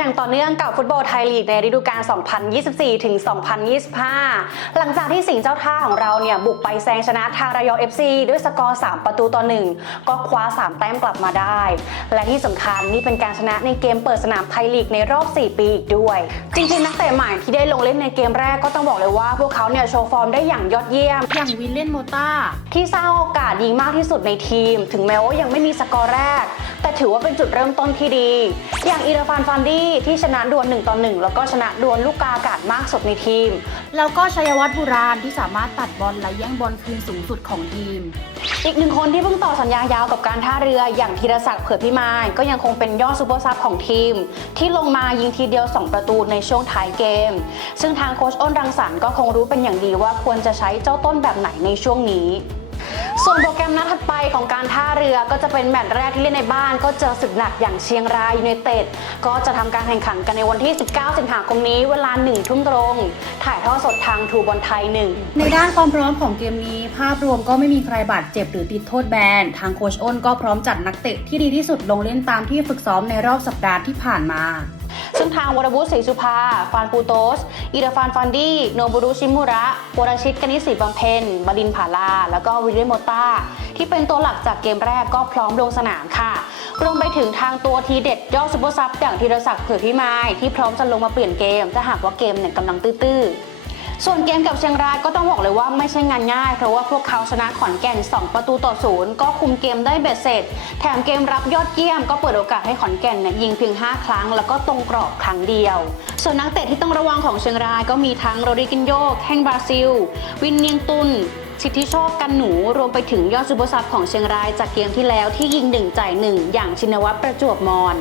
ต่อเนื่องกับฟุตบอลไทยลีกในฤดูกาล 2024 ถึง 2025 หลังจากที่สิงห์เจ้าท่าของเราเนี่ยบุกไปแซงชนะทางระยอง FC ด้วยสกอร์ 3 ประตูต่อ 1 ก็คว้า 3 แต้มกลับมาได้ และที่สำคัญนี่เป็นการชนะในเกมเปิดสนามไทยลีกในรอบ 4 ปีอีกด้วย จริงๆ นักเตะใหม่ที่ได้ลงเล่นในเกมแรกก็ต้องบอกเลยว่า พวกเขาเนี่ยโชว์ฟอร์มได้อย่างยอดเยี่ยม อย่างวินเล่นโมต้าที่สร้างโอกาสดีมากที่สุดในทีม ถึงแม้ว่ายังไม่มีสกอร์แรก แต่ถือว่าเป็นจุดเริ่มต้นที่ดี อย่างอีราฟานฟันดี้ที่ชนะดวล1ต่อ1แล้วก็ชนะดวลลูกกาอากาศมากสุดในทีม แล้วก็ชัยวัฒน์บุราณที่สามารถตัดบอลและแย่งบอลคืนสูงสุดของทีม อีกหนึ่งคนที่เพิ่งต่อสัญญายาวกับการท่าเรืออย่างธีรศักดิ์เผื่อพิมายก็ยังคงเป็นยอดซูเปอร์ซับของทีม ที่ลงมายิงทีเดียว 2 ประตูในช่วงท้ายเกม ซึ่งทางโค้ชอ้นรังสรรค์ก็คงรู้เป็นอย่างดีว่าควรจะใช้เจ้าต้นแบบไหนในช่วงนี้ ส่วนโปรแกรมนัดถัดไปของการท่าเรือก็จะเป็นแมตช์แรกที่เล่นในบ้าน ก็เจอศึกหนักอย่างเชียงรายยูไนเต็ดก็จะทำการแข่งขันกันในวันที่ 19 สิงหาคมนี้เวลา1ทุ่มตรง ถ่ายทอดสดทางทูบอลไทย 1 ในด้านความพร้อมของเกมนี้ ภาพรวมก็ไม่มีใครบาดเจ็บหรือติดโทษแบน ทางโคชอ้นก็พร้อมจัดนักเตะที่ดีที่สุดลงเล่นตามที่ฝึกซ้อมในรอบสัปดาห์ที่ผ่านมา ซึ่งทางวรวุฒิศรีสุภา ฟานปูโตส อิราฟานฟันดี้ โนบุรุชิมุระวรชิตกนิษฐ์ศรีบำเพ็ญบดินผาลา แล้วก็วิลเลียมโมต้า ที่เป็นตัวหลักจากเกมแรกก็พร้อมลงสนามค่ะรวมไปถึงทางตัวทีเด็ดยอดซุปเปอร์ซับอย่างธีรศักดิ์เผื่อพิมายที่พร้อมจะลงมาเปลี่ยนเกมถ้าหากว่าเกมเนี่ยกำลังตื้อๆ ส่วนเกมกับเชียงรายก็ต้องบอกเลยว่าไม่ใช่งานง่าย เพราะว่าพวกเขาชนะขอนแก่น 2 ประตูต่อศูนย์ก็คุมเกมได้เบ็ดเสร็จ แถมเกมรับยอดเยี่ยมก็เปิดโอกาสให้ขอนแก่นเนี่ยยิงเพียง 5 ครั้ง แล้วก็ตรงกรอบครั้งเดียว ส่วนนักเตะที่ต้องระวังของเชียงรายก็มีทั้งโรดิกินโยแห่งบราซิล วินเนียงตุนสิทธิโชคกันหนูรวมไปถึงยอดซูเปอร์ซับของเชียงรายจากเกมที่แล้วที่ยิงหนึ่งจ่ายหนึ่งอย่างชินวัตรประจวบมอน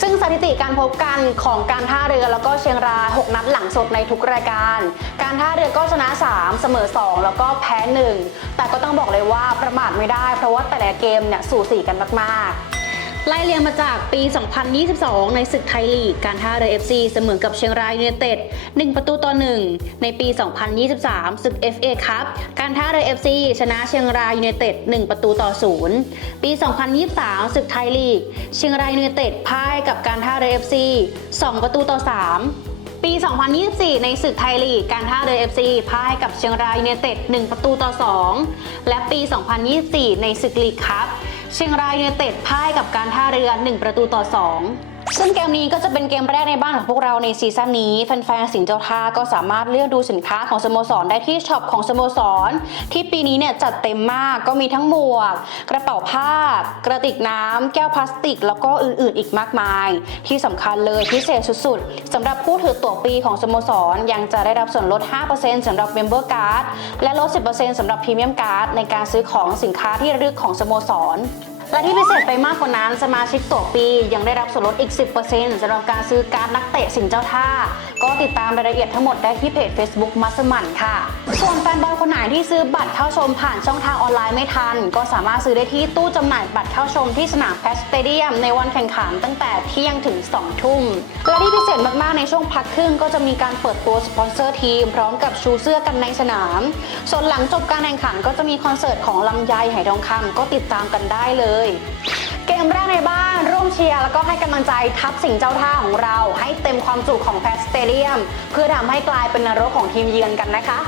ซึ่งสถิติการพบกันของการท่าเรือแล้วก็เชียงราย 6 นัดหลังสุดในทุกรายการ การท่าเรือก็ชนะ 3 เสมอ 2 แล้วก็แพ้ 1 แต่ก็ต้องบอกเลยว่าประมาทไม่ได้ เพราะว่าแต่ละเกมเนี่ยสู่สีกันมากๆ ไล่เรียงมาจากปี 2022 ในศึกไทยลีก การท่าเรือ FC เสมอกับเชียงรายยูไนเต็ด 1 ประตูต่อ 1 ในปี 2023 ศึก FA ครับการท่าเรือ FC ชนะเชียงรายยูไนเต็ด 1 ประตูต่อ 0 ปี 2023 ศึกไทยลีก เชียงรายยูไนเต็ดพ่ายกับการท่าเรือ FC 2 ประตูต่อ 3ปี 2024 ในศึกไทยลีก การท่าเรือ FC พ่ายกับเชียงรายยูไนเต็ด 1 ประตูต่อ 2 และปี 2024 ในศึกลีกครับ เชียงรายยูเนเต็ดพ่ายกับการท่าเรือ 1 ประตูต่อ 2 ซึ่งเกมนี้ก็จะเป็นเกมแรกในบ้านของพวกเราในซีซั่นนี้ แฟนๆสิงเจ้าท่าก็สามารถเลือกดูสินค้าของสโมสรได้ที่ช็อปของสโมสร ที่ปีนี้เนี่ยจัดเต็มมากก็มีทั้งหมวก กระเป๋าผ้า กระติกน้ำแก้วพลาสติก แล้วก็อื่นๆอีกมากมาย ที่สำคัญเลยพิเศษสุดๆสำหรับผู้ถือตั๋วปีของสโมสรยังจะได้รับส่วนลด 5%สำหรับ Member Card และลด 10%สำหรับ Premium Card ในการซื้อของสินค้าที่ระลึกของสโมสร และที่พิเศษไปมากกว่านั้นสมาชิกตัวปียังได้รับส่วนลดอีก 10%สำหรับการซื้อการนักเตะสิงเจ้าท่า ก็ติดตามรายละเอียดทั้งหมดได้ที่เพจ Facebook มัสมันค่ะ ส่วนแฟนบอลคนไหนที่ซื้อบัตรเข้าชมผ่านช่องทางออนไลน์ไม่ทัน ก็สามารถซื้อได้ที่ตู้จำหน่ายบัตรเข้าชมที่สนามแพสเตเดียมในวันแข่งขันตั้งแต่เที่ยงถึง 2 ทุ่มและที่พิเศษมากๆในช่วงพักครึ่งก็จะมีการเปิดตัวสปอนเซอร์ทีม พร้อมกับชูเสื้อกันในสนาม ส่วนหลังจบการแข่งขันก็จะมีคอนเสิร์ตของลำไยไหทองคำก็ติดตามกันได้เลยเกมแรกในบ้านร่วมเชียร์แล้วก็ให้กำลังใจทัพสิงห์เจ้าท่าของเรา ให้เต็มความจุของแพสเตเดียม เพื่อทำให้กลายเป็นนรกของทีมเยือนกันนะคะ